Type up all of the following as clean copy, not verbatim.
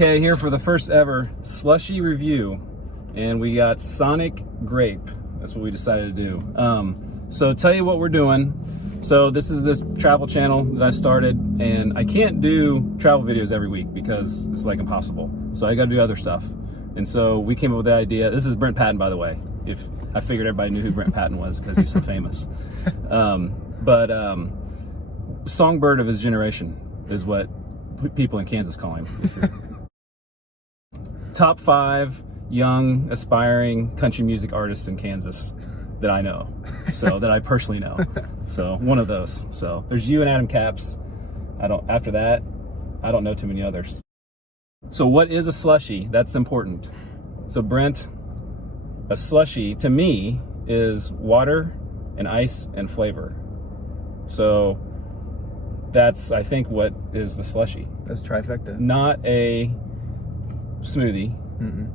Okay, here for the first ever slushy review, and we got Sonic Grape. That's what we decided to do. So tell you what we're doing. So this is this travel channel that I started, and I can't do travel videos every week because it's like impossible. So I got to do other stuff. And so we came up with the idea. This is Brent Patton, by the way. If I figured everybody knew who Brent Patton was because he's so famous. Songbird of his generation is what people in Kansas call him. Top 5 young, aspiring country music artists in Kansas that I know, so that I personally know. So one of those. So there's you and Adam Capps. After that, I don't know too many others. So what is a slushy? That's important. So Brent, a slushy to me is water and ice and flavor. So that's, I think, what is the slushy. That's trifecta. Not a smoothie.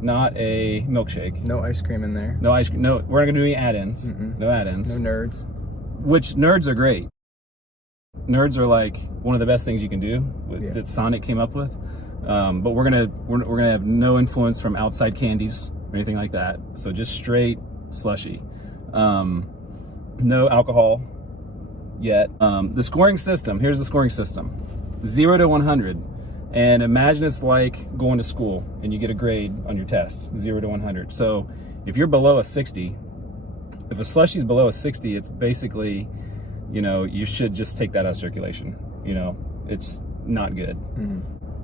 Not a milkshake. No ice cream in there. No ice cream. No, we're not gonna do any add-ins. No add-ins. No nerds. Which nerds are great. Nerds are like one of the best things you can do that Sonic came up with. But we're gonna have no influence from outside candies or anything like that. So just straight slushy. No alcohol yet. The scoring system. Here's the scoring system: 0 to 100. And imagine it's like going to school and you get a grade on your test, 0 to 100. So if you're below a 60, if a slushie is below a 60, it's basically, you know, you should just take that out of circulation. You know, it's not good.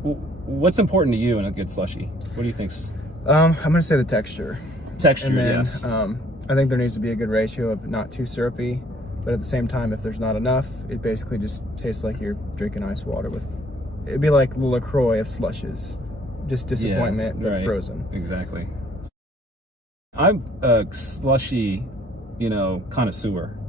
What's important to you in a good slushie? What do you think's? I'm gonna say the texture. Texture, and then, yes. I think there needs to be a good ratio of not too syrupy, but at the same time, if there's not enough, it basically just tastes like you're drinking ice water with. It'd be like the LaCroix of slushes. Just disappointment, but frozen. Exactly. I'm a slushy, you know, connoisseur.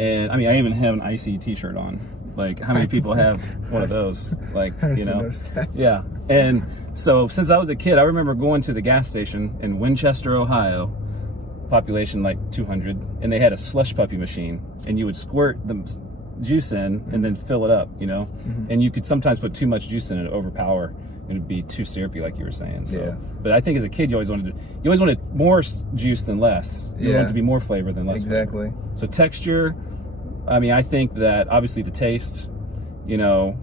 And I mean, I even have an Icee t-shirt on. Like, how many people have one of those? Like, you know? Yeah. And so since I was a kid, I remember going to the gas station in Winchester, Ohio, population like 200, and they had a slush puppy machine, and you would squirt the juice in and then fill it up, you know, and you could sometimes put too much juice in it, overpower, and it'd be too syrupy, like you were saying. So, but I think as a kid, you always wanted more juice than less. You want it to be more flavor than less. Exactly. Flavor. So texture, I mean, I think that obviously the taste, you know,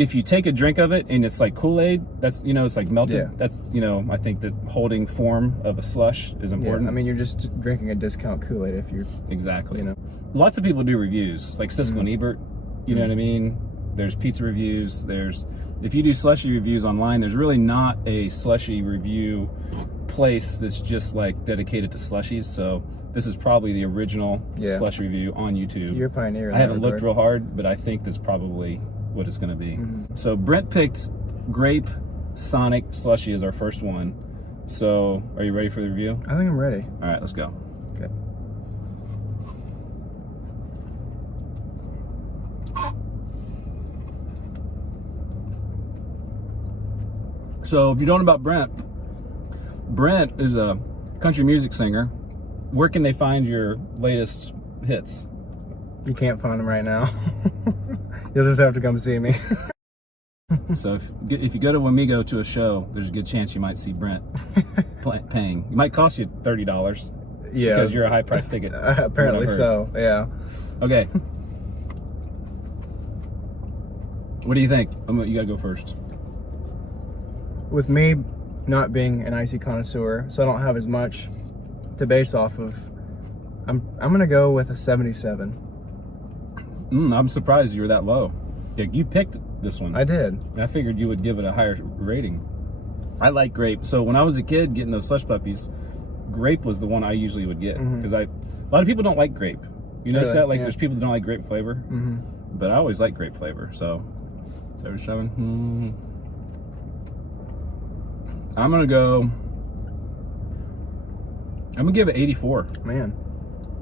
if you take a drink of it and it's like Kool-Aid, that's, you know, it's like melted. That's, you know, I think that holding form of a slush is important. I mean, you're just drinking a discount Kool-Aid if you're... Exactly. You know, lots of people do reviews, like Siskel and Ebert, you know what I mean? There's pizza reviews, if you do slushy reviews online, there's really not a slushy review place that's just like dedicated to slushies. So this is probably the original slush review on YouTube. You're a pioneer in I haven't looked real hard, but I think that's probably what it's going to be. So Brent picked Grape Sonic Slushy as our first one. So are you ready for the review? I think I'm ready. All right, let's go. Okay. So if you don't know about Brent is a country music singer. Where can they find your latest hits? You can't find them right now. You'll just have to come see me. So if you go to Wamigo to a show, there's a good chance you might see Brent paying. It might cost you $30. Yeah. Because you're a high price ticket. Apparently so, yeah. Okay. What do you think? You gotta go first. With me not being an Icee connoisseur, so I don't have as much to base off of, I'm gonna go with a 77. I'm surprised you were that low. Yeah, you picked this one. I did. I figured you would give it a higher rating. I like Grape. So when I was a kid getting those slush puppies, Grape was the one I usually would get because a lot of people don't like Grape. You notice that? Like there's people that don't like grape flavor, but I always like grape flavor. So 77. I'm gonna give it 84. Man,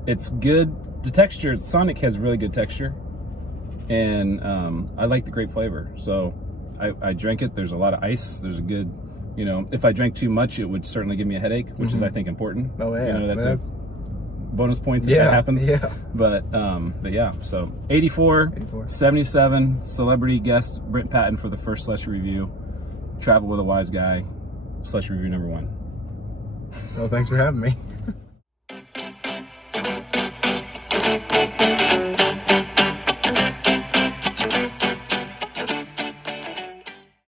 it's good. The texture, Sonic has really good texture, and I like the grape flavor. So I drank it. There's a lot of ice. There's a good, you know, if I drank too much, it would certainly give me a headache, which is, I think, important. Oh yeah. You know, that's a bonus points if that happens. Yeah. But yeah, so 84, 77, celebrity guest Brent Patton for the first Slushie review. Travel with a Wiseguy, Slushie review number 1. Well, thanks for having me.